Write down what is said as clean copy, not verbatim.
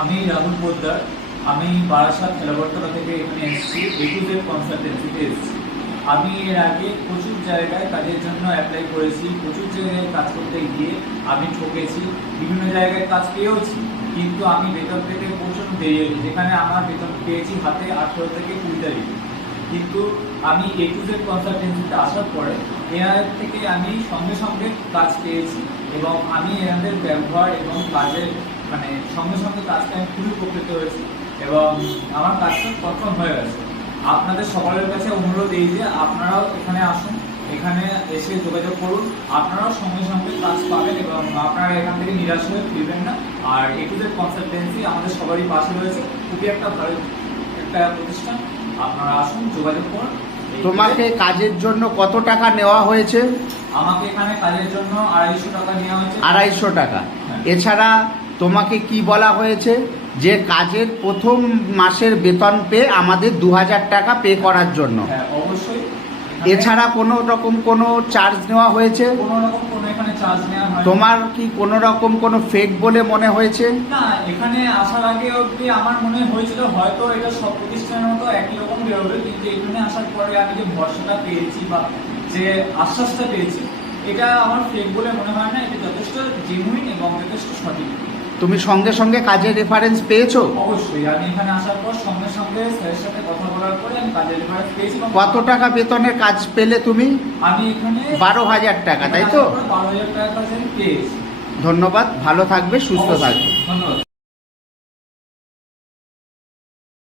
আমি রাহুল পোদ্দার। আমি বারাসাত এলাবরতলা থেকে এখানে এসেছি, একুজের কনসালটেন্সিতে এসেছি। আমি এর আগে প্রচুর জায়গায় কাজের জন্য অ্যাপ্লাই করেছি, প্রচুর জায়গায় কাজ করতে গিয়ে আমি ঠকেছি, বিভিন্ন জায়গায় কাজ পেয়েওছি, কিন্তু আমি বেতন পেতে প্রচুর দেরি, যেখানে আমার বেতন পেয়েছি হাতে 18 থেকে 20 তারিখ। কিন্তু আমি একুজের কনসালটেন্সিতে আসার পরে এর থেকে আমি সঙ্গে সঙ্গে কাজ পেয়েছি এবং আমি এনাদের ব্যবহার এবং কাজের সঙ্গে সঙ্গে কাজটা আমি খুবই উপকৃত হয়েছি এবং আমার কাজটা কনফার্ম হয়ে গেছে। আপনাদের সকলের কাছে অনুরোধ এই যে আপনারাও এখানে আসুন, এখানে এসে যোগাযোগ করুন, আপনারাও সঙ্গে সঙ্গে কাজ পাবেন এবং আপনারা এখান থেকে নিরাশ হয়ে ফিরবেন না। আর একুজের কনসালটেন্সি আমাদের সবারই পাশে রয়েছে, খুবই একটা ভালো একটা প্রতিষ্ঠান। আপনারা আসুন, যোগাযোগ করুন। তোমাকে কাজের জন্য কত টাকা নেওয়া হয়েছে? আমাকে এখানে কাজের জন্য 250 টাকা নেওয়া হয়েছে। 250 টাকা। হ্যাঁ। এছাড়া তোমাকে কি বলা হয়েছে যে কাজের প্রথম মাসের বেতন পেয়ে আমাদের 2000 টাকা পে করার জন্য? হ্যাঁ, অবশ্যই। এছাড়া কোনো রকম কোনো চার্জ নেওয়া হয়েছে? কোনো রকম কোনো এখানে চার্জ নেওয়া হয়? তোমার কি কোনো রকম কোনো ফেক বলে মনে হয়েছে? না, এখানে আসার আগে অবধি আমার মনে হয়েছিল হয়তো এটা সব প্রতিষ্ঠানের মতো একই রকম বেরোবে, কিন্তু এখানে আসার পরে আমি যে ভরসাটা পেয়েছি বা যে আশ্বাসটা পেয়েছি, এটা আমার ফেক বলে মনে হয় না। এটা যথেষ্ট জেনুইন এবং যথেষ্ট সঠিক। তুমি সঙ্গে সঙ্গে কাজের রেফারেন্স পেয়েছো? অবশ্যই, আমি এখানে আসার পর সঙ্গে সঙ্গে স্যারের সাথে কথা বলার পরে আমি কাজের রেফারেন্স পেয়েছি। কত টাকা বেতনের কাজ পেলে তুমি? আমি এখানে 12,000 টাকা, তাই তো? 12,000 টাকা কাজ আমি পেয়েছি। ধন্যবাদ, ভালো থাকবে, সুস্থ থাকবে। ধন্যবাদ।